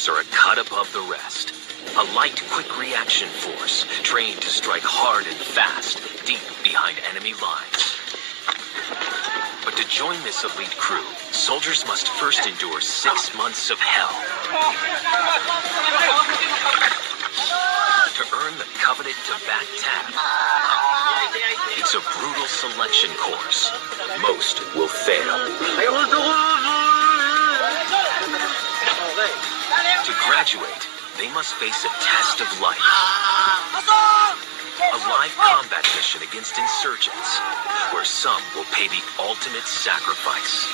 Rangers are a cut above the rest. A light, quick reaction force, trained to strike hard and fast, deep behind enemy lines. But to join this elite crew, soldiers must first endure 6 months of hell. To earn the coveted Tibet tab. It's a brutal selection course. Most will fail. To graduate, they must face a test of life. A live combat mission against insurgents, where some will pay the ultimate sacrifice.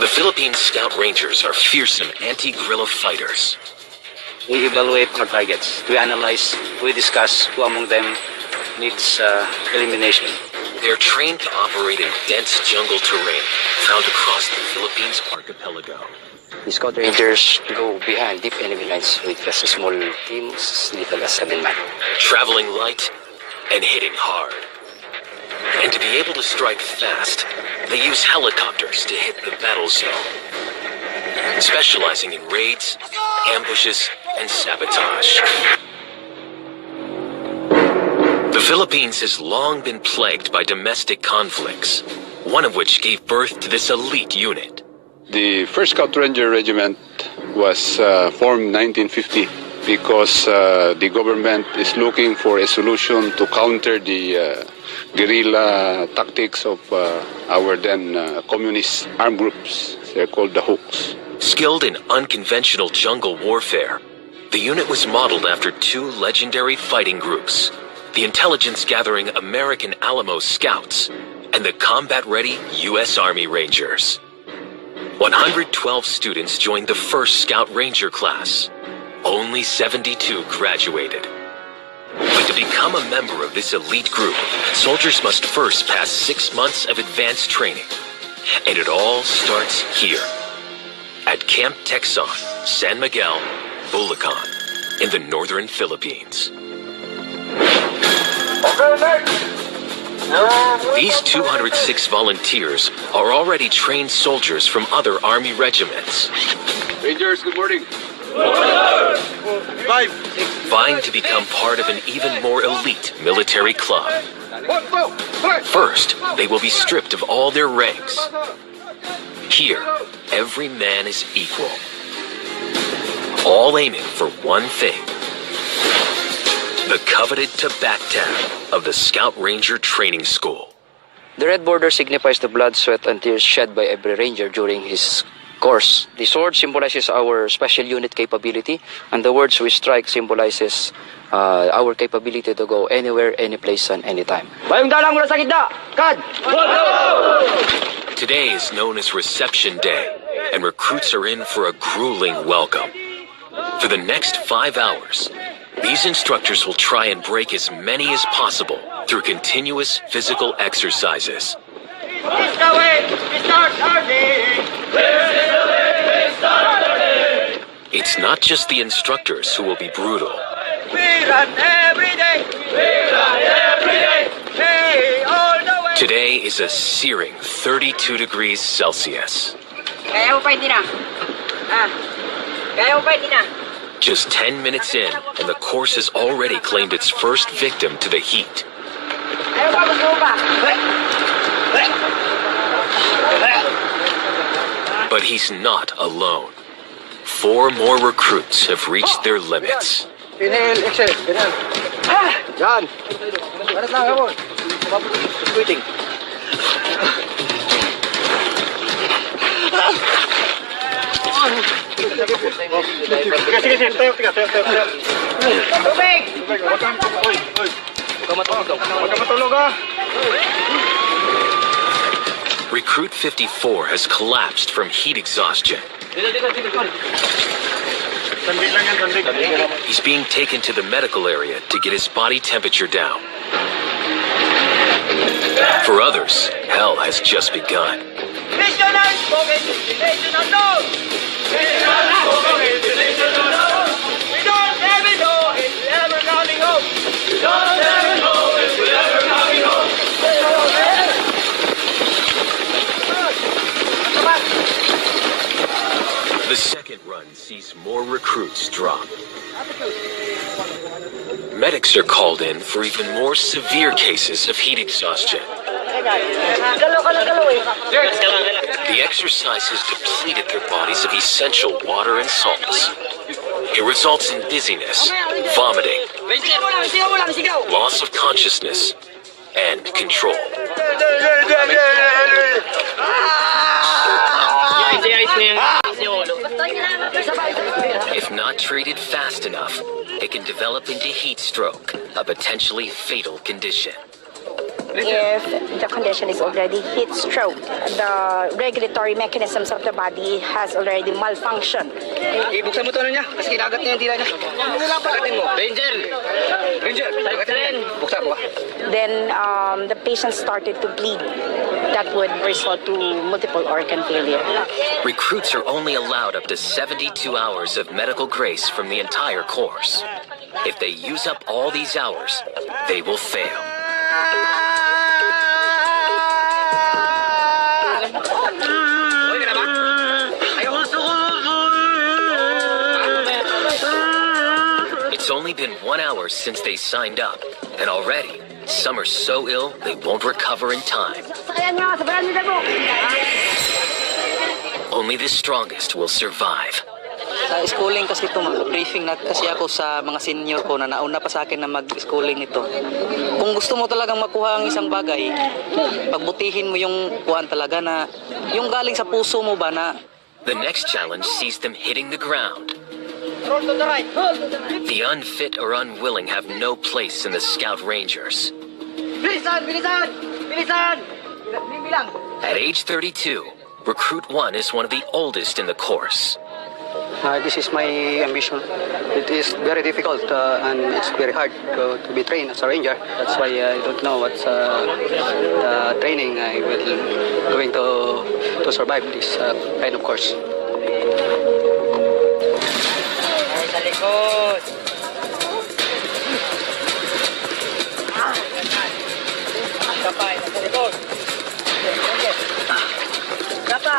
The Philippine Scout Rangers are fearsome anti-guerrilla fighters. We evaluate our targets. We analyze, we discuss who among them needs elimination. They're trained to operate in dense jungle terrain found across the Philippines archipelago. The Scout Rangers go behind deep enemy lines with just a small team, as little as 7 men. Traveling light and hitting hard. And to be able to strike fast, they use helicopters to hit the battle zone. Specializing in raids, ambushes, and sabotage. The Philippines has long been plagued by domestic conflicts, one of which gave birth to this elite unit. The 1st Scout Ranger Regiment was formed in 1950 because the government is looking for a solution to counter the guerrilla tactics of our then communist armed groups. They're called the Hawks. Skilled in unconventional jungle warfare, the unit was modeled after 2 legendary fighting groups, the intelligence-gathering American Alamo Scouts and the combat-ready U.S. Army Rangers. 112 students joined the 1st Scout Ranger class. Only 72 graduated. But to become a member of this elite group, soldiers must first pass 6 months of advanced training. And it all starts here, at Camp Texan, San Miguel, Bulacan, in the northern Philippines. These 206 volunteers are already trained soldiers from other Army regiments. Rangers, good morning. Vying to become part of an even more elite military club. First, they will be stripped of all their ranks. Here, every man is equal. All aiming for one thing. The coveted Tibet tab of the Scout Ranger Training School. The red border signifies the blood, sweat, and tears shed by every ranger during his course. The sword symbolizes our special unit capability, and the words we strike symbolizes our capability to go anywhere, any place, and anytime. Today is known as Reception Day, and recruits are in for a grueling welcome. For the next 5 hours, these instructors will try and break as many as possible through continuous physical exercises. It's not just the instructors who will be brutal. Today is a searing 32 degrees Celsius. Just 10 minutes in, and the course has already claimed its first victim to the heat. But he's not alone. 4 more recruits have reached their limits. Recruit 54 has collapsed from heat exhaustion. He's being taken to the medical area to get his body temperature down. For others, hell has just begun. The second run sees more recruits drop. Medics are called in for even more severe cases of heat exhaustion. The exercise has depleted their bodies of essential water and salts. It results in dizziness, vomiting, loss of consciousness, and control. If not treated fast enough, it can develop into heat stroke, a potentially fatal condition. If the condition is already heat stroke, the regulatory mechanisms of the body has already malfunctioned. Ibuksan mo to niya, kasi kinagat niya yung tira niya. Pagatin mo. Ranger! Ranger! Buksan mo. Then the patient started to bleed. That would result to multiple organ failure. Recruits are only allowed up to 72 hours of medical grace from the entire course. If they use up all these hours, they will fail. It's only been 1 hour since they signed up, and already, some are so ill they won't recover in time. Only the strongest will survive. Sa schooling kasi ito, briefing na kasi ako sa mga senior ko na nauna pa sa akin na mag-schooling ito. Kung gusto mo talagang makuha ang isang bagay, pagbutihin mo yung kuhaan talaga na, yung galing sa puso mo ba na. The next challenge sees them hitting the ground. The unfit or unwilling have no place in the Scout Rangers. Bilisan! Bilisan! Bilisan! Bilang! At age 32, Recruit 1 is one of the oldest in the course. This is my ambition. It is very difficult and it's very hard to be trained as a ranger. That's why I don't know what's the training I will going to survive this kind of course. Sa likod! Kapay, sa likod! Kapa!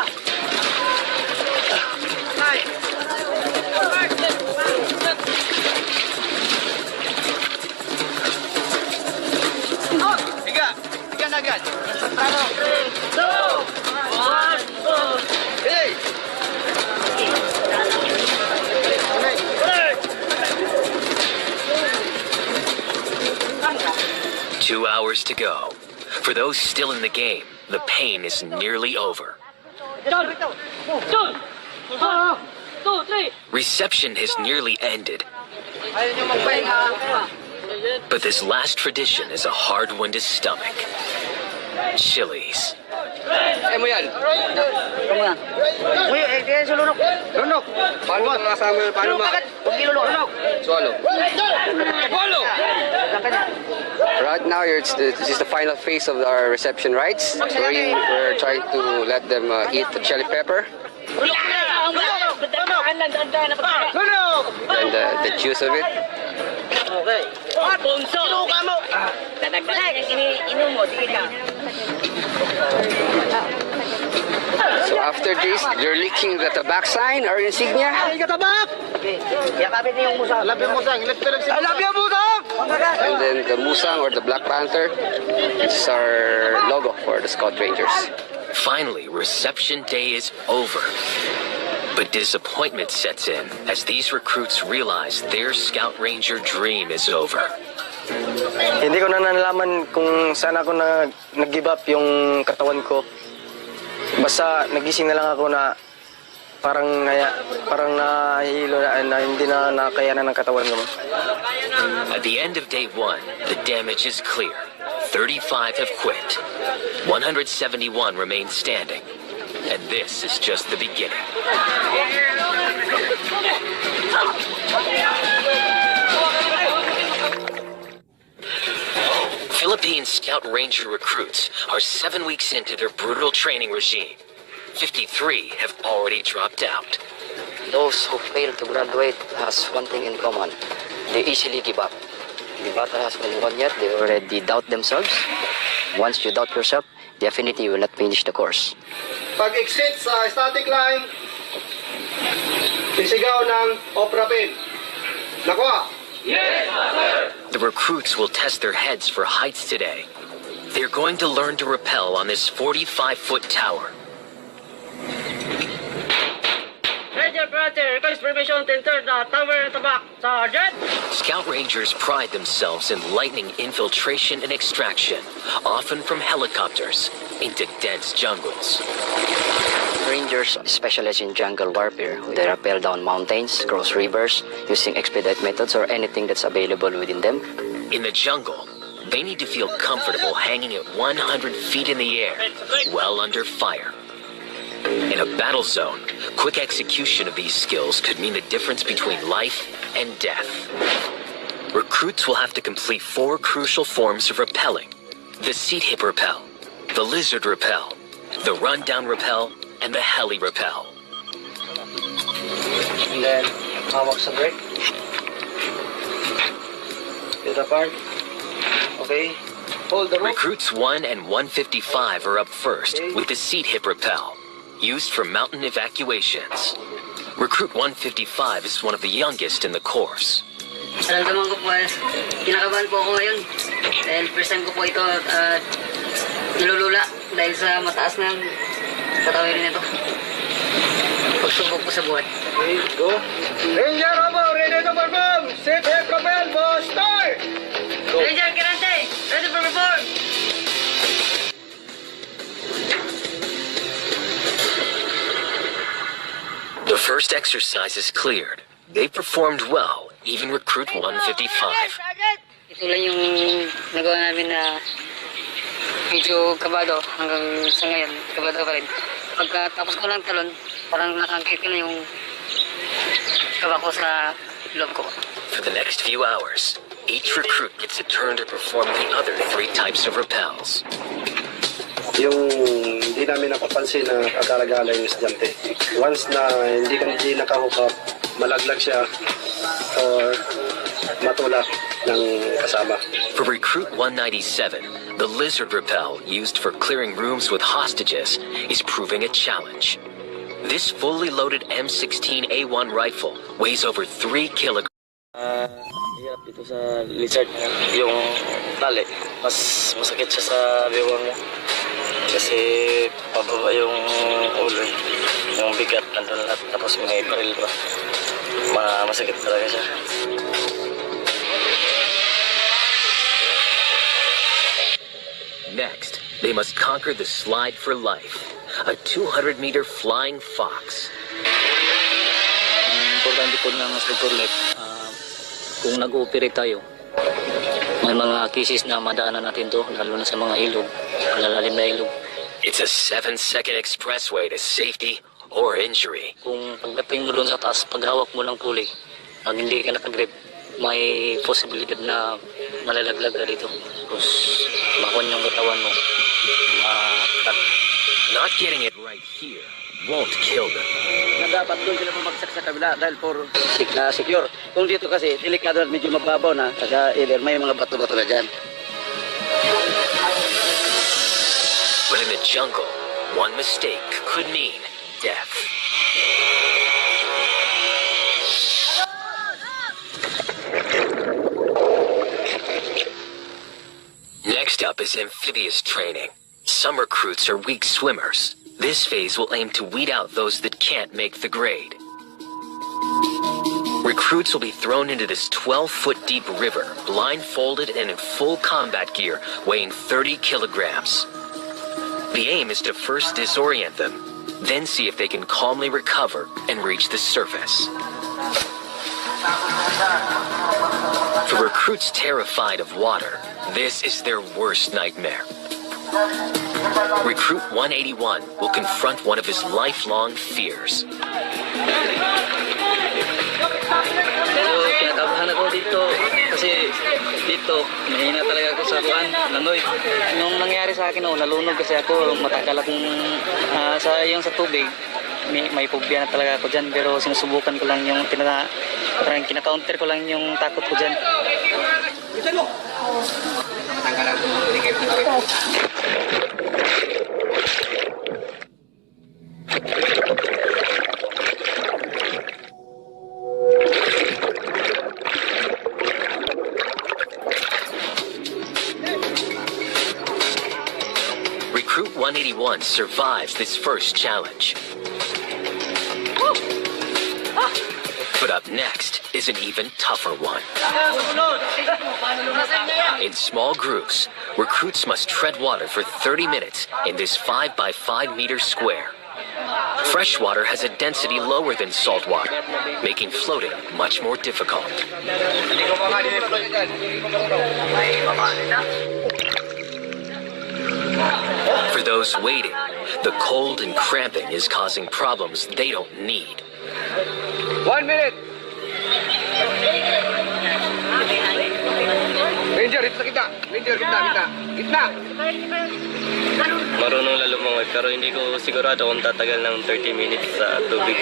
2 hours to go. For those still in the game, the pain is nearly over. Reception has nearly ended. But this last tradition is a hard one to stomach. Chilies. Mo yan. Kamu yan. Uy, diyan sa lunok. Lunok. Paano mo kasama? Paano mo? Huwag ilunok. Lunok. Swallow. Swallow. Right now, this is the final phase of our reception rites. So we're trying to let them eat the chili pepper and the juice of it. Okay. Bunso. Sinuka mo. Dadagdag. Inom mo. Sige ka. So after this, they're licking the tabak sign or insignia. Tabak. Okay. Yakapit niyo yung musang. Labi yung musang. Labi yung musang. And then the musang or the Black Panther is our logo for the Scout Rangers. Finally, reception day is over. But disappointment sets in as these recruits realize their Scout Ranger dream is over. Hindi ko na nalaman kung saan ako nag-give up yung katawan ko. Basta nagising na lang ako na parang nahihilo na hindi na nakayanan ng katawan ko. At the end of day 1, the damage is clear. 35 have quit. 171 remain standing. And this is just the beginning. Philippine Scout Ranger recruits are 7 weeks into their brutal training regime. 53 have already dropped out. Those who fail to graduate has one thing in common. They easily give up. The battle has been won yet. They already doubt themselves. Once you doubt yourself, definitely you will not finish the course. Pag-exit sa static line, Sisigaw ng Oprapin. Nakuha! The recruits will test their heads for heights today. They're going to learn to rappel on this 45-foot tower. Request permission to enter the tower at the back. Sergeant! Scout Rangers pride themselves in lightning infiltration and extraction, often from helicopters, into dense jungles. Rangers specialize in jungle warfare. They rappel down mountains, cross rivers, using expedite methods or anything that's available within them. In the jungle, they need to feel comfortable hanging at 100 feet in the air, well under fire. In a battle zone, quick execution of these skills could mean the difference between life and death. Recruits will have to complete 4 crucial forms of rappelling: the seat hip rappel, the lizard rappel, the rundown rappel, and the heli rappel. And then, hawak sa brake. Get apart. Okay. Hold the rope. Recruits 1 and 155 are up first with the seat hip rappel, used for mountain evacuations. Recruit 155 is one of the youngest in the course. Naramdaman ko po, kinakabahan po ako ngayon. Dahil first time ko po ito nilulula dahil sa mataas ng katawirin nito. Pagsubok po sa buhay. Okay, go. Ranger Robo, ready to perform! Sit hip rappel, boss, start! Ranger Kirante, ready for perform! The first exercise is cleared. They performed well, even recruit 155. Ito lang yung nagawa namin na medyo kabado hanggang sa ngayon. Kabado pa rin. Pagkatapos ko ng talon, parang nakangkit ko na yung kaba ko sa loob ko. For the next few hours, each recruit gets a turn to perform the other 3 types of rappels. Yung hindi namin napapansin na kagala-gala yung estudyante. Once na hindi nakahook up, malaglag siya or matulak ng kasama. For recruit 197, the lizard rappel used for clearing rooms with hostages is proving a challenge. This fully loaded M16A1 rifle weighs over 3 kilograms. Hirap dito sa lizard. Yung tali, mas masakit siya sa bewang mo. Kasi pababa yung ulo, yung bigat nandun lahat, tapos may baril pa. Masakit talaga siya. Next, they must conquer the slide for life, a 200-meter flying fox. Importante po ng instructor life, kung nag-ooperate tayo, may mga cases na madaanan natin to, lalo na sa mga ilog, malalalim na ilog. It's a 7-second expressway to safety or injury. Kung pagdating mo doon sa taas, paghawak mo ng pulley, pag hindi ka nakagrip, may posibilidad na malalaglag ka dito. Tapos, makon yung katawan mo. Not getting it right here won't kill them. Na dapat doon sila pumagsak sa kabila dahil for secure. Kung dito kasi, delikado at medyo mababaw na, kaya either may mga bato-bato na dyan. But in the jungle, one mistake could mean death. Next up is amphibious training. Some recruits are weak swimmers. This phase will aim to weed out those that can't make the grade. Recruits will be thrown into this 12-foot deep river, blindfolded and in full combat gear, weighing 30 kilograms. The aim is to first disorient them, then see if they can calmly recover and reach the surface. For recruits terrified of water, this is their worst nightmare. Recruit 181 will confront one of his lifelong fears. Kinakabahan ako dito kasi dito mahina talaga ako sa kuan, langoy. Nung nangyari sa akin, nalunod kasi ako, matagal akong sa tubig. May phobia na talaga ako dyan, pero sinusubukan ko lang yung parang kina-counter ko lang yung takot ko dyan. 181 survives this first challenge. But up next is an even tougher one. In small groups, recruits must tread water for 30 minutes in this 5 by 5 meter square. Fresh water has a density lower than salt water, making floating much more difficult. For those waiting, the cold and cramping is causing problems they don't need. 1 minute! Ranger, ito sa kita! Ranger, gitna! Marunong na lumangoy pero hindi ko sigurado kung tatagal ng 30 minutes sa tubig.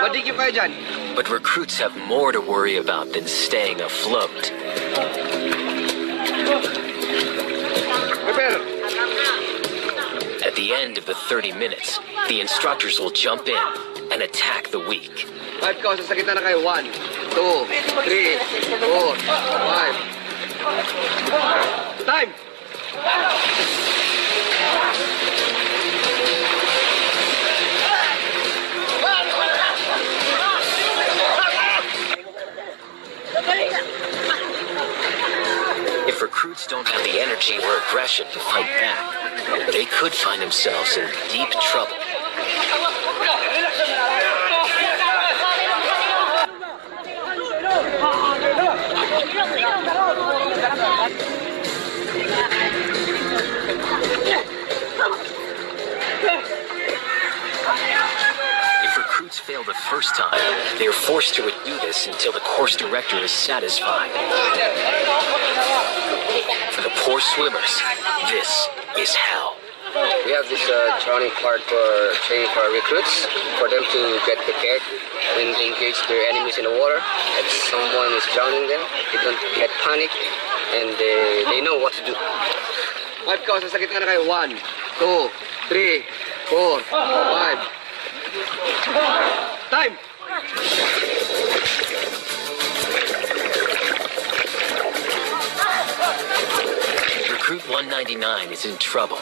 Madigip kayo dyan! But recruits have more to worry about than staying afloat. Prepare! At the end of the 30 minutes, the instructors will jump in and attack the weak. 5 ka, sa kita na kayo. 1, 2, 3, 4, 5. Time! If recruits don't have the energy or aggression to fight back, they could find themselves in deep trouble. If recruits fail the first time, they are forced to redo this until the course director is satisfied. For the poor swimmers, this is hell. We have this training part for training for our recruits, for them to get prepared when they engage their enemies in the water. If someone is drowning them, they don't get panic, and they know what to do. 5 ka, sa kita na kayo. 1, 2, 3, 4, 5. Time! Recruit 199 is in trouble.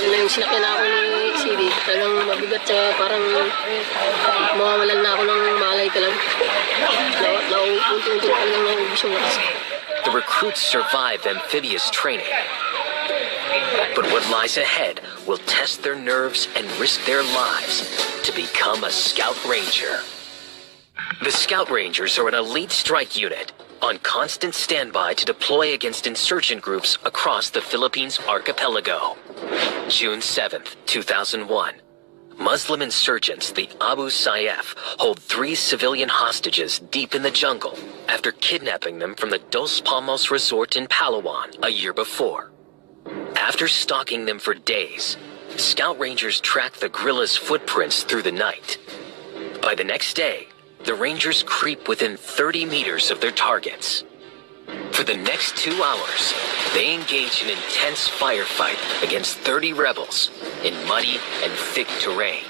Yun na yung sinakyan ako ni CD. Talagang mabigat siya, parang mawawalan na ako ng malay ka lang. Unti-unti ka lang ng ubus yung lakas. The recruits survive amphibious training. But what lies ahead will test their nerves and risk their lives to become a Scout Ranger. The Scout Rangers are an elite strike unit on constant standby to deploy against insurgent groups across the Philippines archipelago. June 7th, 2001. Muslim insurgents, the Abu Sayyaf, hold 3 civilian hostages deep in the jungle after kidnapping them from the Dos Palmos resort in Palawan a year before. After stalking them for days, Scout Rangers track the guerrillas' footprints through the night. By the next day, the Rangers creep within 30 meters of their targets. For the next 2 hours, they engage in intense firefight against 30 rebels in muddy and thick terrain.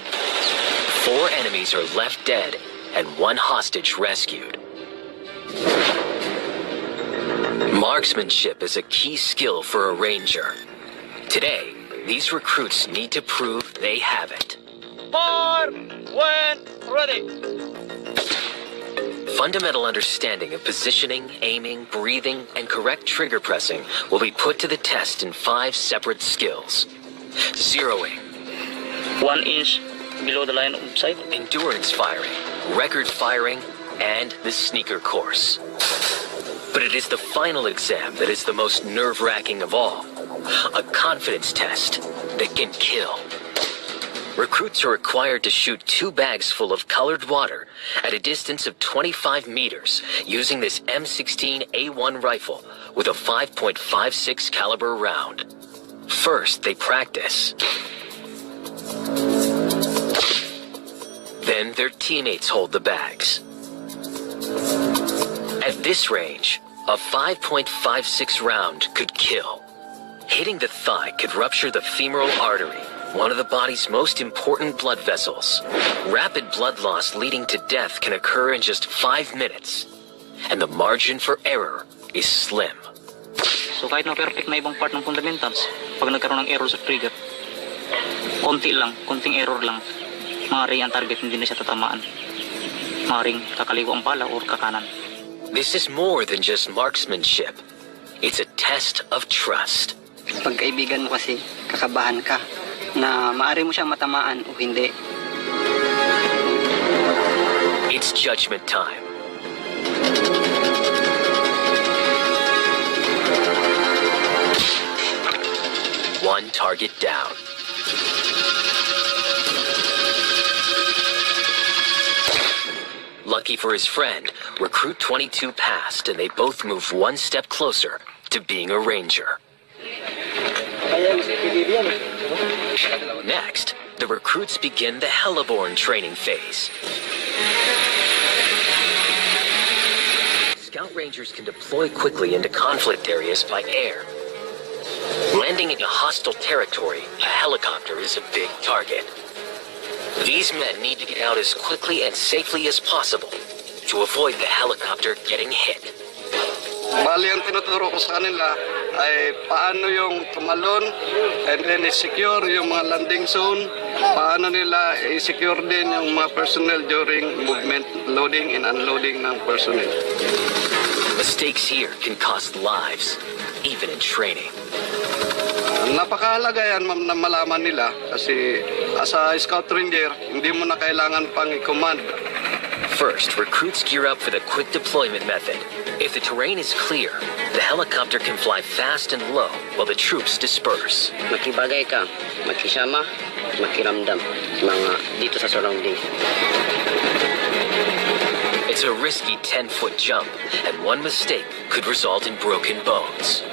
4 enemies are left dead and 1 hostage rescued. Marksmanship is a key skill for a ranger. Today, these recruits need to prove they have it. Fire when ready. Fundamental understanding of positioning, aiming, breathing, and correct trigger pressing will be put to the test in 5 separate skills. Zeroing, 1 inch below the line of sight. endurance firing, record firing, and the sneaker course. But it is the final exam that is the most nerve-wracking of all. A confidence test that can kill. Recruits are required to shoot 2 bags full of colored water at a distance of 25 meters using this M16A1 rifle with a 5.56 caliber round. First, they practice. Then their teammates hold the bags. At this range, a 5.56 round could kill. Hitting the thigh could rupture the femoral artery, one of the body's most important blood vessels. Rapid blood loss leading to death can occur in just 5 minutes. and the margin for error is slim. So kahit na perfect na ibang part ng fundamentals, pag nagkaroon ng error sa trigger, konting error lang, maaaring ang target hindi na siya tatamaan. Maaaring kakaliwa ang bala o kakanan. This is more than just marksmanship. It's a test of trust. Pagkaibigan mo kasi, kakabahan ka na maaari mo siyang matamaan o hindi. It's judgment time. One target down. Lucky for his friend, Recruit 22 passed and they both move one step closer to being a ranger. Next, the recruits begin the Heli-borne training phase. Scout Rangers can deploy quickly into conflict areas by air. Landing in a hostile territory, a helicopter is a big target. These men need to get out as quickly and safely as possible to avoid the helicopter getting hit. Bali, ang tinuturo ko sa kanila ay paano yung tumalon and then i-secure yung mga landing zone, paano nila i-secure din yung mga personnel during movement, loading and unloading ng personnel. Mistakes here can cost lives, even in training. Napakahalaga yan na malaman nila kasi as a scout ranger, hindi mo na kailangan pang i-command. First, recruits gear up for the quick deployment method. If the terrain is clear, the helicopter can fly fast and low while the troops disperse. Makibagay ka, makisama, makiramdam mga dito sa surrounding. It's a risky 10-foot jump, and one mistake could result in broken bones.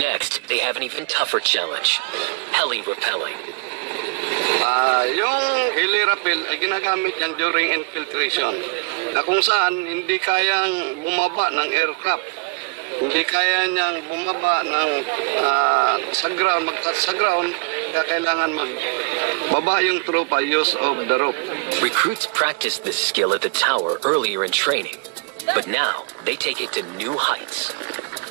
Next, they have an even tougher challenge, heli-rappelling. Yung heli-rappel ay ginagamit yan during infiltration na kung saan hindi kayang bumaba ng aircraft, hindi kaya niyang bumaba ng sa ground, kaya kailangan magbaba yung tropa use of the rope. Recruits practiced this skill at the tower earlier in training, but now they take it to new heights.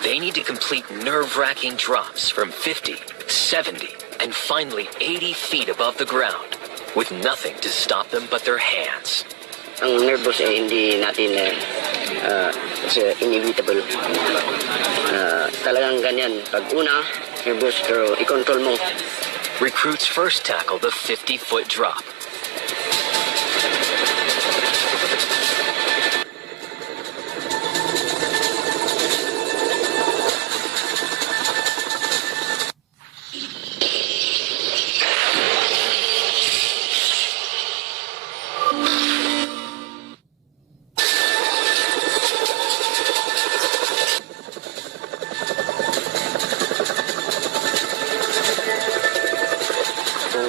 They need to complete nerve-wracking drops from 50, 70, and finally 80 feet above the ground, with nothing to stop them but their hands. Ang nervous ay hindi natin inevitable. Talagang ganyan. Pag una, nervous pero i-control mo. Recruits first tackle the 50-foot drop.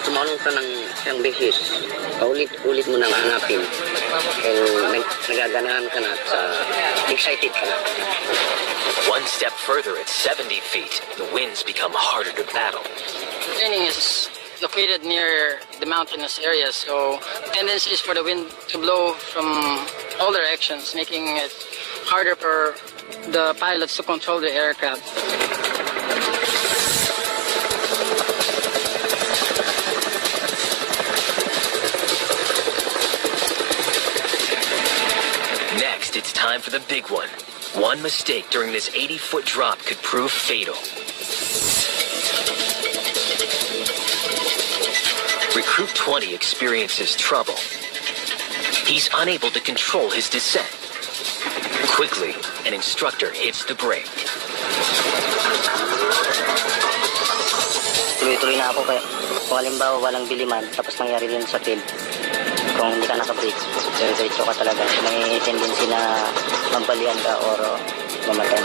Tumalong ka ng isang beses, paulit-ulit mo nang hanapin. And nagaganahan ka na, excited ka na. One step further at 70 feet, the winds become harder to battle. Training is located near the mountainous area, so tendency is for the wind to blow from all directions, making it harder for the pilots to control the aircraft. Next, it's time for the big one. One mistake during this 80-foot drop could prove fatal. Recruit 20 experiences trouble. He's unable to control his descent. Quickly, an instructor hits the brake. Tuloy-tuloy na ako kaya kung halimbawa walang biliman tapos nangyari din sa field. Kung hindi ka naka-brake, diretso ka talaga. May tendency na mambalian ka or mamatay.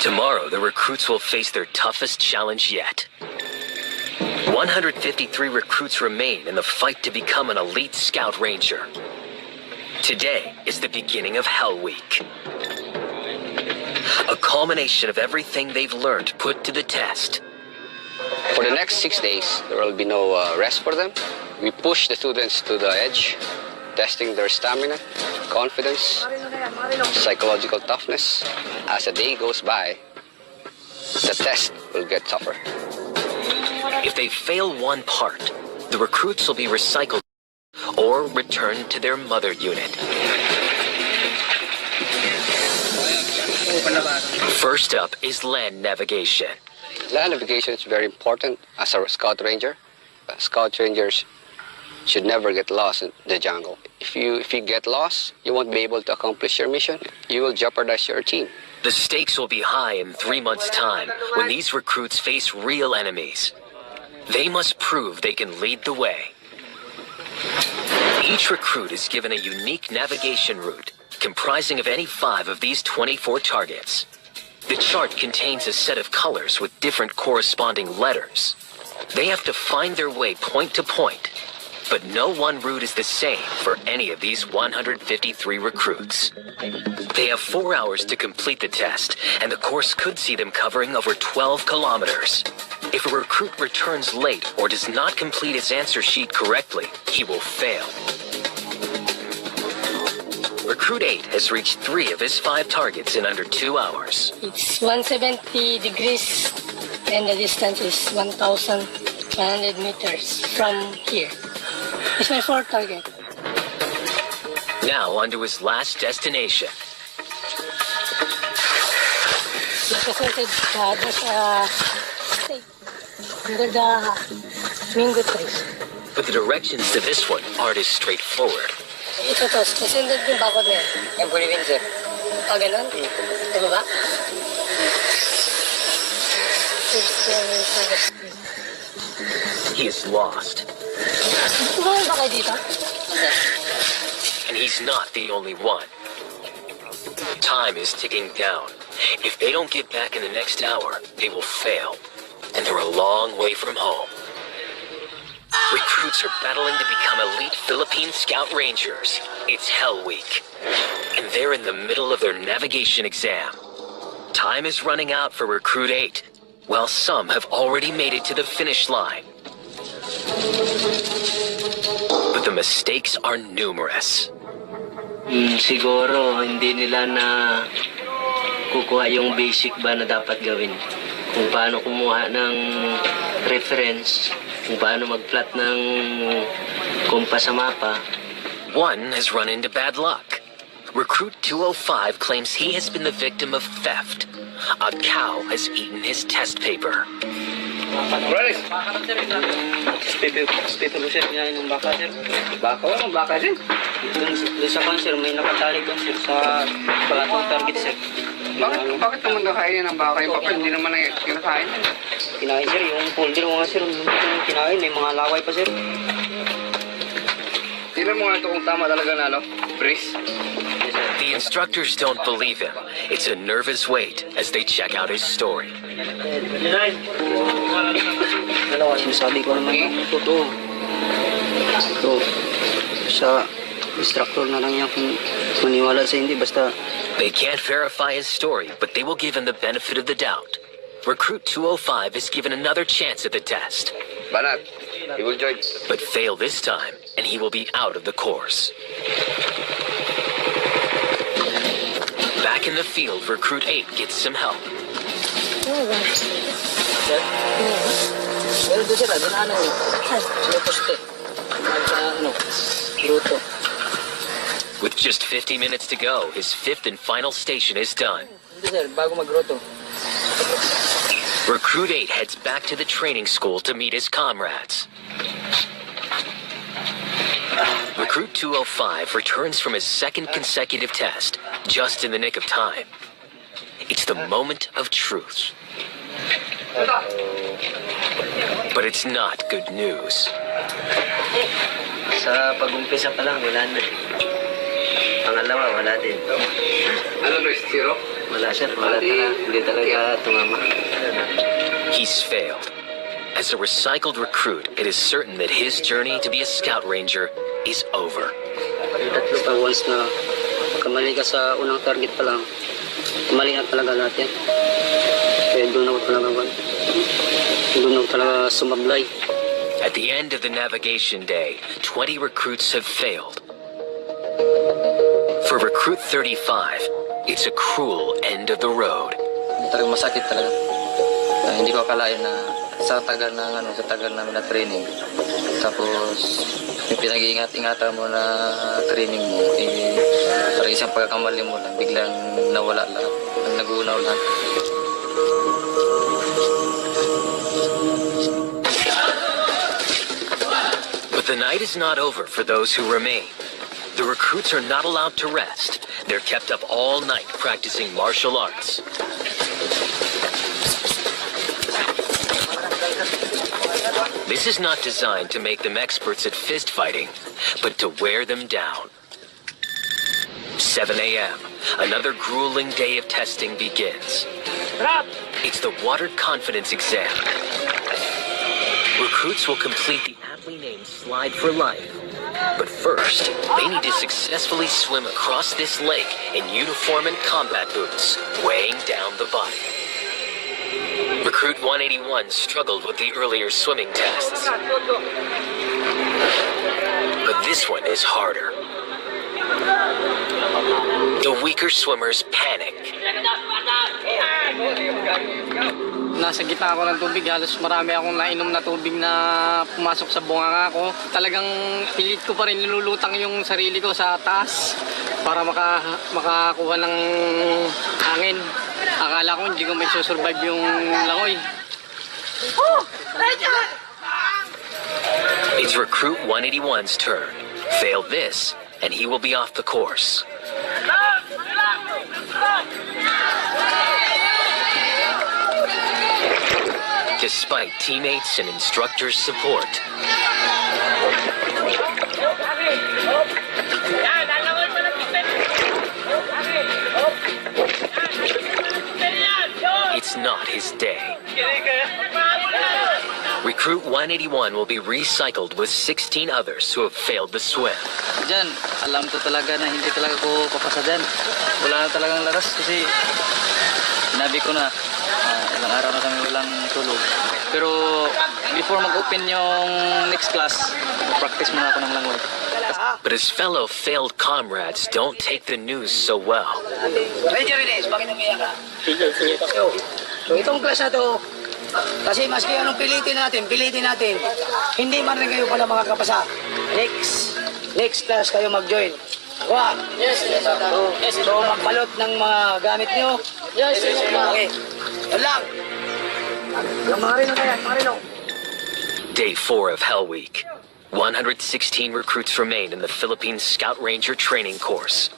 Tomorrow, the recruits will face their toughest challenge yet. 153 recruits remain in the fight to become an elite scout ranger. Today is the beginning of Hell Week. A culmination of everything they've learned put to the test. For the next 6 days, there will be no rest for them. We push the students to the edge, testing their stamina, confidence, psychological toughness. As the day goes by, the test will get tougher. If they fail one part, the recruits will be recycled or returned to their mother unit. First up is land navigation. Land navigation is very important as a scout ranger. Scout rangers should never get lost in the jungle. If you get lost, you won't be able to accomplish your mission. You will jeopardize your team. The stakes will be high in 3 months' time when these recruits face real enemies. They must prove they can lead the way. Each recruit is given a unique navigation route comprising of any 5 of these 24 targets. The chart contains a set of colors with different corresponding letters. They have to find their way point to point, but no one route is the same for any of these 153 recruits. They have 4 hours to complete the test, and the course could see them covering over 12 kilometers. If a recruit returns late or does not complete his answer sheet correctly, he will fail. Recruit 8 has reached 3 of his 5 targets in under 2 hours. It's 170 degrees and the distance is 1,100 meters from here. It's my 4th target. Now on to his last destination. Represented there's a stake under the mango trees. But the directions to this one aren't as straightforward. Ito to, susunod yung bakod na yan. Yan po rin, sir. O, ganun? Diba ba? He is lost. Bumahan ba kayo dito? And he's not the only one. Time is ticking down. If they don't get back in the next hour, they will fail. And they're a long way from home. Recruits are battling to become elite Philippine Scout Rangers. It's Hell Week. And they're in the middle of their navigation exam. Time is running out for Recruit 8, while some have already made it to the finish line. But the mistakes are numerous. Siguro hindi nila na kukuha yung basic ba na dapat gawin. Kung paano kumuha ng reference, kung paano mag-plot ng kompas sa mapa. One has run into bad luck. Recruit 205 claims he has been the victim of theft. A cow has eaten his test paper. Sir, niya yung baka, sir. Baka? Anong baka, sir? Doon sa kan, sir, may nakatali doon, sir, sa platoon target, sir. Bakit naman kakainin ng baka yung papel? Hindi naman kinakain. Kinain, sir, yung folder mo nga, sir, yung kinain, may mga laway pa, sir. Tignan mo nga ito kung tama talaga na, no? Breeze. The instructors don't believe him. It's a nervous wait as they check out his story. Sinasabi ko naman totoo. So, sa instructor na lang yan kung maniwala sa hindi, basta... They can't verify his story, but they will give him the benefit of the doubt. Recruit 205 is given another chance at the test. Banat, he will join. But fail this time, and he will be out of the course. Back in the field, Recruit 8 gets some help. Well, doon sila, doon ano eh. Sila poste. Gruto. With just 50 minutes to go, his 5th and final station is done. Doon sir, bago mag-gruto. Recruit 8 heads back to the training school to meet his comrades. Recruit 205 returns from his 2nd consecutive test, just in the nick of time. It's the moment of truth. But it's not good news. Sa pag-umpisa pa lang, wala na. Pangalawa, wala din. Ano, Luis? Zero? Wala, sir. Wala talaga. Hindi talaga tumama. He's failed. As a recycled recruit, it is certain that his journey to be a scout ranger is over. Tatlo pa once na kamali ka sa unang target pa lang, mali na talaga natin. Kaya doon ako talaga sumablay. At the end of the navigation day, 20 recruits have failed. For recruit 35, it's a cruel end of the road. Talagang masakit talaga. Hindi ko akalain na sa tagal namin na training. Tapos yung pinag-iingat-ingatan mo na training mo, parang isang pagkakamali mo lang, biglang nawala lahat. Nagunaw lahat. But the night is not over for those who remain. The recruits are not allowed to rest. They're kept up all night practicing martial arts. This is not designed to make them experts at fist fighting, but to wear them down. 7 a.m. Another grueling day of testing begins. It's the water confidence exam. Recruits will complete the aptly named Slide for Life. But first, they need to successfully swim across this lake in uniform and combat boots, weighing down the body. Recruit 181 struggled with the earlier swimming tests. But this one is harder. The weaker swimmers panic. Nasa gitna ako ng tubig, halos marami akong nainom na tubig na pumasok sa bunganga ko. Talagang pilit ko pa rin nilulutang yung sarili ko sa taas para makakuha ng hangin. Akala ko hindi ko may susurvive yung langoy. It's recruit 181's turn. Fail this, and he will be off the course. Despite teammates and instructors' support, it's not his day. Recruit 181 will be recycled with 16 others who have failed the swim. Diyan, alam ko talaga na hindi talaga ko papasa dyan. Wala na talagang lakas kasi sinabi ko na ilang araw na kami walang tulog. Pero before mag-open yung next class, practice muna ako ng langoy. But his fellow failed comrades don't take the news so well. Ranger Rines, bakit umiyak ka? So itong class na to, kasi maski anong pilitin natin, hindi man rin kayo pala makakapasa. Next class kayo mag-join. Wow. Yes. So magbalot ng mga gamit nyo. Yes. Okay. Yan lang. Yung mga rino na yan, mga rino. Day 4 of Hell Week. 116 recruits remain in the Philippine Scout Ranger training course.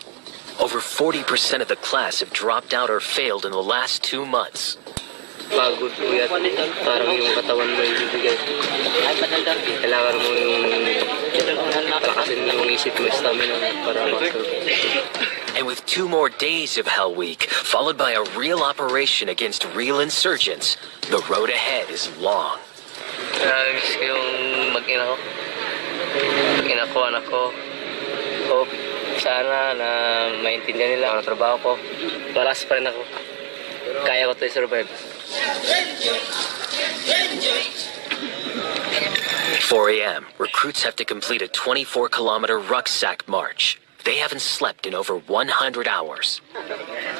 Over 40% of the class have dropped out or failed in the last 2 months. Pagod po yan. Parang yung katawan mo yung bibigay. Kailangan mo yung palakasin yung isip mo, stamina para masurvive. And with 2 more days of Hell Week, followed by a real operation against real insurgents, the road ahead is long. Miss ko yung mag-ina ko. Mag-ina ko, anak ko. Hope sana na maintindihan nila ang trabaho ko. Malakas pa rin ako. Kaya ko ito i-survive. 4 a.m., recruits have to complete a 24-kilometer rucksack march. They haven't slept in over 100 hours.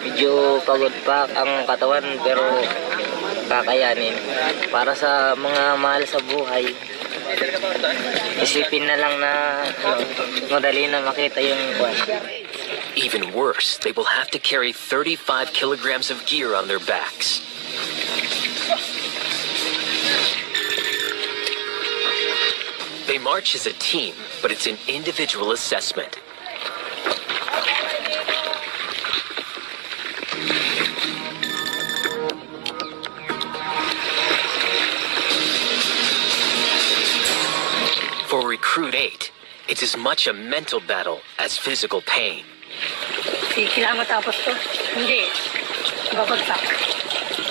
Medyo pagod pa ang katawan pero kakayanin. Para sa mga mahal sa buhay, isipin na lang na madali na makita yung buwan. Even worse, they will have to carry 35 kilograms of gear on their backs. They march as a team, but it's an individual assessment. For Recruit 8, it's as much a mental battle as physical pain. Kailangan matapos to. Hindi. Babagsak.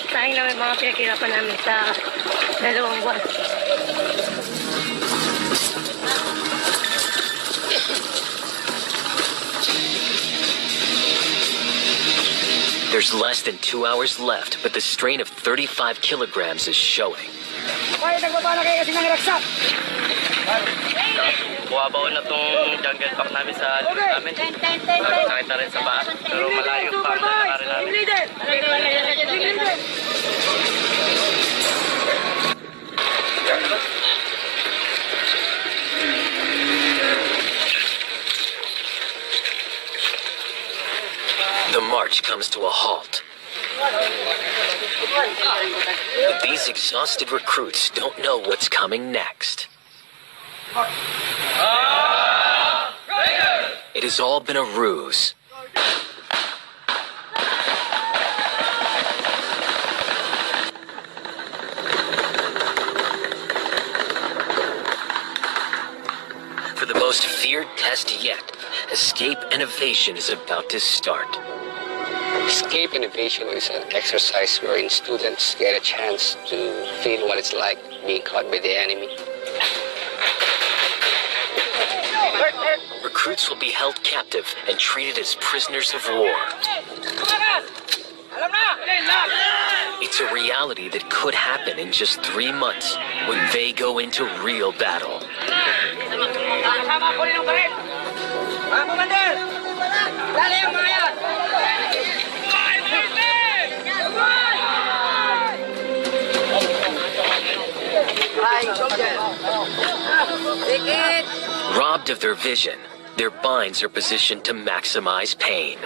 Sayang naman mga pinaghirapan namin sa Dalawang buwan. There's less than 2 hours left, but the strain of 35 kilograms is showing. Buwabaw na tong jungle pack namin sa likod namin. Sakit na rin sa paa. Pero malayo pa ang lalakarin namin. The march comes to a halt. But these exhausted recruits don't know what's coming next. It has all been a ruse. For the most feared test yet, escape and evasion is about to start. Escape and evasion is an exercise wherein students get a chance to feel what it's like being caught by the enemy. Recruits will be held captive and treated as prisoners of war. It's a reality that could happen in just 3 months when they go into real battle. Robbed of their vision, their binds are positioned to maximize pain.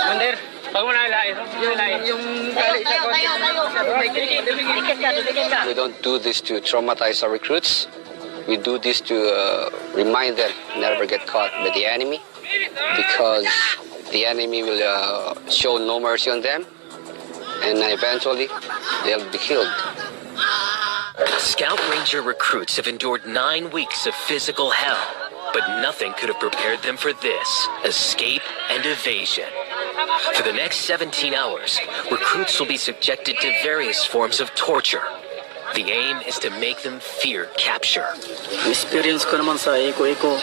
Commander, pag mo nalain, We don't do this to traumatize our recruits. We do this to remind them never get caught by the enemy, because the enemy will show no mercy on them, and eventually they'll be killed. Scout Ranger recruits have endured 9 weeks of physical hell, but nothing could have prepared them for this: escape and evasion. For the next 17 hours, recruits will be subjected to various forms of torture. The aim is to make them fear capture. Experience ko naman sa iko-iko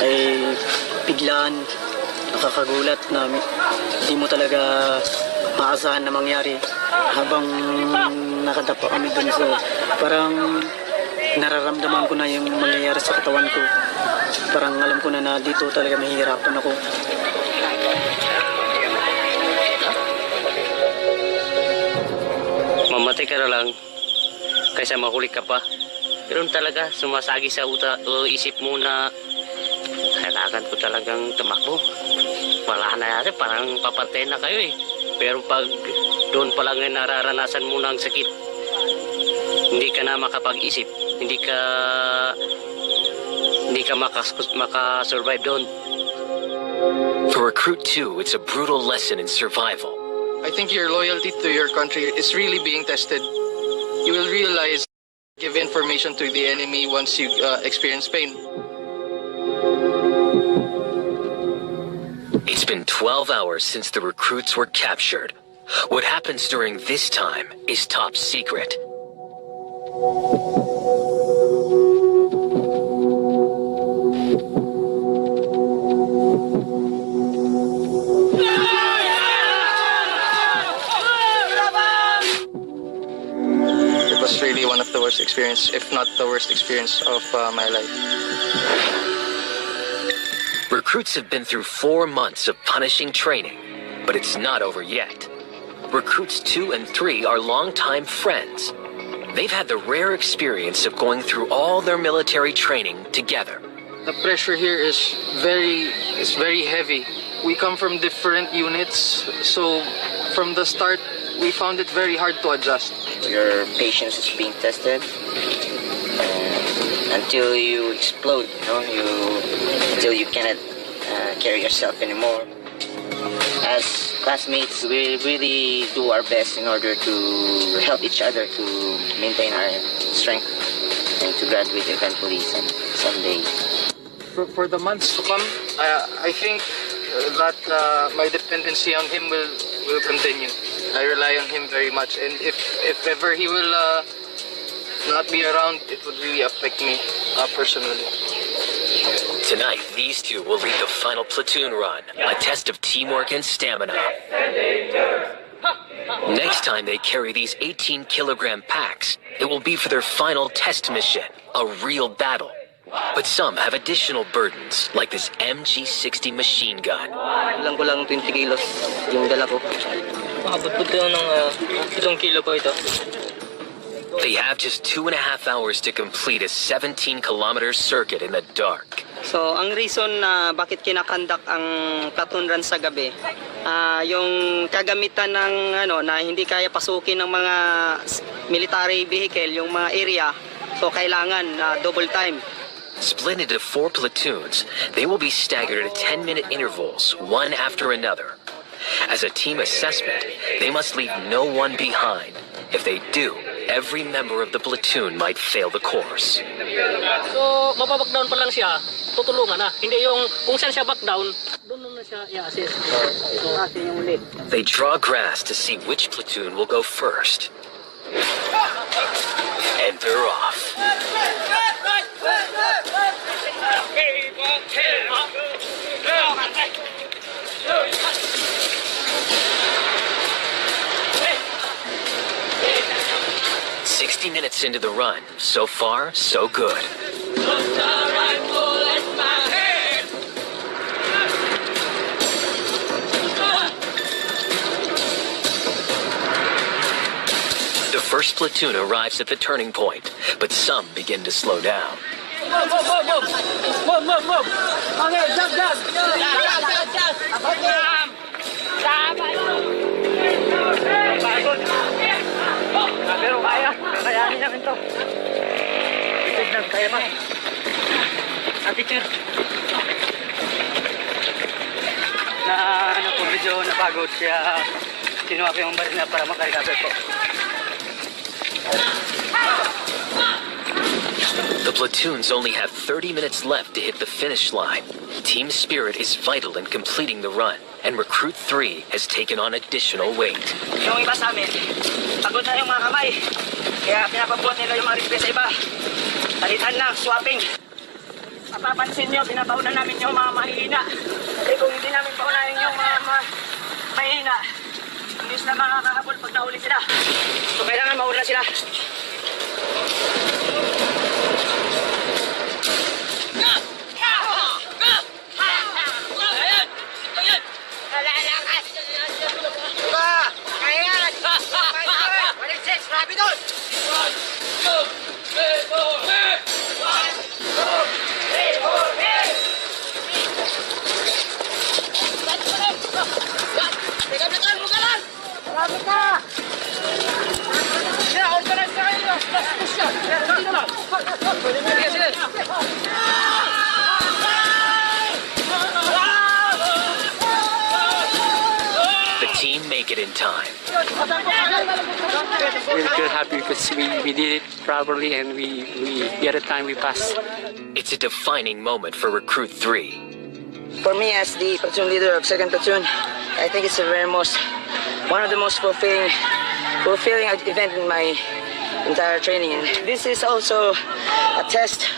ay biglaan, nakakagulat na hindi mo talaga maasahan na mangyari habang nakadapa kami dun sa parang nararamdaman ko na yung mangyayari sa katawan ko. Parang alam ko na dito talaga mahihirapan ako. Mamatay ka na lang kaysa mahuli ka pa. Pero talaga sumasagi sa isip mo na kailangan ko talagang tumakbo. Wala na yata, parang papatay na kayo eh. Pero pag doon pa lang nararanasan mo ng sakit, hindi ka na makapag-isip, hindi ka makasurvive doon. For Recruit 2, it's a brutal lesson in survival. I think your loyalty to your country is really being tested. You will realize, give information to the enemy once you experience pain. It's been 12 hours since the recruits were captured. What happens during this time is top secret. It was really one of the worst experience, if not the worst experience of my life. Recruits have been through 4 months of punishing training, but it's not over yet. Recruits 2 and 3 are longtime friends. They've had the rare experience of going through all their military training together. The pressure here is very heavy. We come from different units, so from the start, we found it very hard to adjust. Your patience is being tested until you explode, until you cannot carry yourself anymore. As classmates, we really do our best in order to help each other to maintain our strength and to graduate eventually someday. For the months to come, I think that my dependency on him will continue. I rely on him very much, and if ever he will not be around, it would really affect me personally. Tonight, these two will lead the final platoon run, a test of teamwork and stamina. Next time they carry these 18-kilogram packs, it will be for their final test mission, a real battle. But some have additional burdens, like this MG60 machine gun. Ilang ko lang 20 kilos yung dala ko. Maabot po ito ng 7 kilo po ito. They have just 2.5 hours to complete a 17-kilometer circuit in the dark. So, ang reason na bakit kinakandak ang platoon run sa gabi, yung kagamitan ng na hindi kaya pasukin ng mga military vehicle, yung mga area, so kailangan double time. Split into 4 platoons, they will be staggered at 10-minute intervals, one after another. As a team assessment, they must leave no one behind. If they do, every member of the platoon might fail the course. So, mababackdown pa lang siya, tutulungan na. Hindi yung kung saan siya backdown, doon na siya i-assist. So, atin yung ulit. They draw grass to see which platoon will go first. And they're off. 60 minutes into the run. So far, so good. The first platoon arrives at the turning point, but some begin to slow down. Move! Okay, jump! Pero kayanin namin to. Tignan, kaya ba? Attitude. Po, medyo napagod siya. Kinuha ko yung barina para makarikabel po. The platoons only have 30 minutes left to hit the finish line. Team spirit is vital in completing the run, and Recruit 3 has taken on additional weight. Yung iba sa amin, pagod na yung mga kamay. Kaya pinapabuhat nila yung mga rifle sa iba. Palitan na, swapping. Mapapansin nyo, pinapaunan namin yung mga mahihina. Kasi kung hindi namin paunahin yung mga mahihina, hindi sila makakahabol pag nahuli sila. So kailangan mauna sila. The team make it in time. We're feel happy because we did it properly and we get a time we passed. It's a defining moment for Recruit 3. For me, as the platoon leader of 2nd Platoon, I think it's one of the most fulfilling event in my entire training. And this is also a test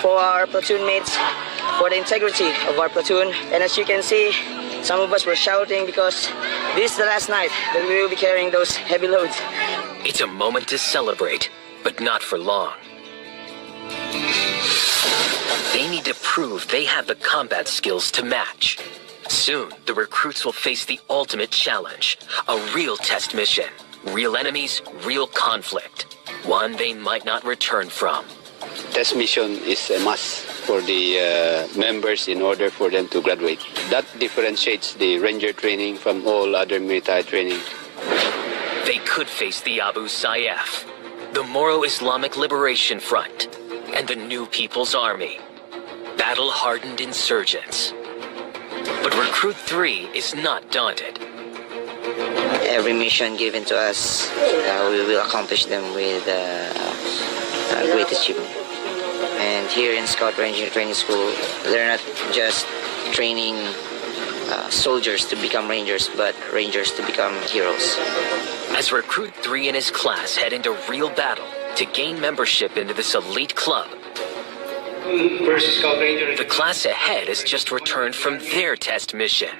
for our platoon mates, for the integrity of our platoon. And as you can see, some of us were shouting because this is the last night that we will be carrying those heavy loads. It's a moment to celebrate, but not for long. They need to prove they have the combat skills to match. Soon, the recruits will face the ultimate challenge, a real test mission. Real enemies, real conflict. One they might not return from. Test mission is a must for the members in order for them to graduate. That differentiates the Ranger training from all other military training. They could face the Abu Sayyaf, the Moro-Islamic Liberation Front, and the New People's Army. Battle-hardened insurgents. But Recruit 3 is not daunted. every mission given to us, we will accomplish them with great achievement. And here in Scout Ranger Training School, they're not just training soldiers to become rangers, but rangers to become heroes. As Recruit 3 and his class head into real battle to gain membership into this elite club, the class ahead has just returned from their test mission.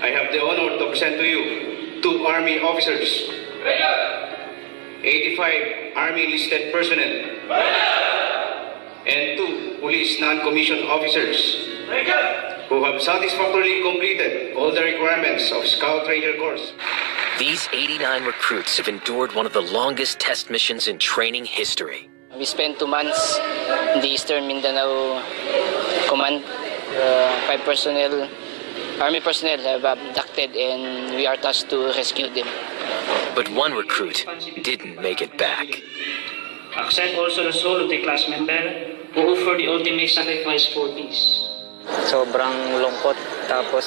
I have the honor to present to you 2 Army officers, 85 Army enlisted personnel, and 2 police non-commissioned officers who have satisfactorily completed all the requirements of Scout Ranger course. These 89 recruits have endured one of the longest test missions in training history. We spent 2 months in the Eastern Mindanao Command. 5 personnel, Army personnel have abducted, and we are tasked to rescue them. But one recruit didn't make it back. Accept also the soul of the class member who offered the ultimate sacrifice for peace. Sobrang lungkot. Tapos,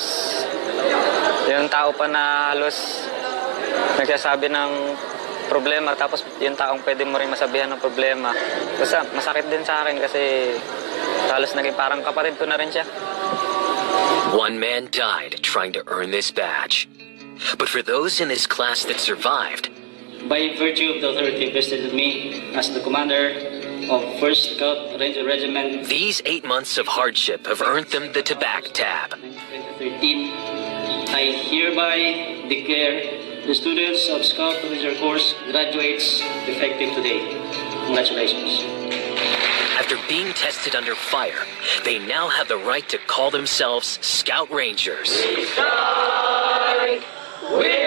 yung tao pa na halos nagsasabi ng problema, tapos yung taong pwede mo rin masabihan ng problema. Basta masakit din sa akin kasi halos naging parang kapatid ko na rin siya. One man died trying to earn this badge. But for those in this class that survived, By virtue of the authority vested in me as the commander of 1st Scout Ranger Regiment, these 8 months of hardship have earned them the Tobacco tab. 2013, I hereby declare the students of Scout Ranger course graduates effective today. Congratulations. After being tested under fire, they now have the right to call themselves Scout Rangers. We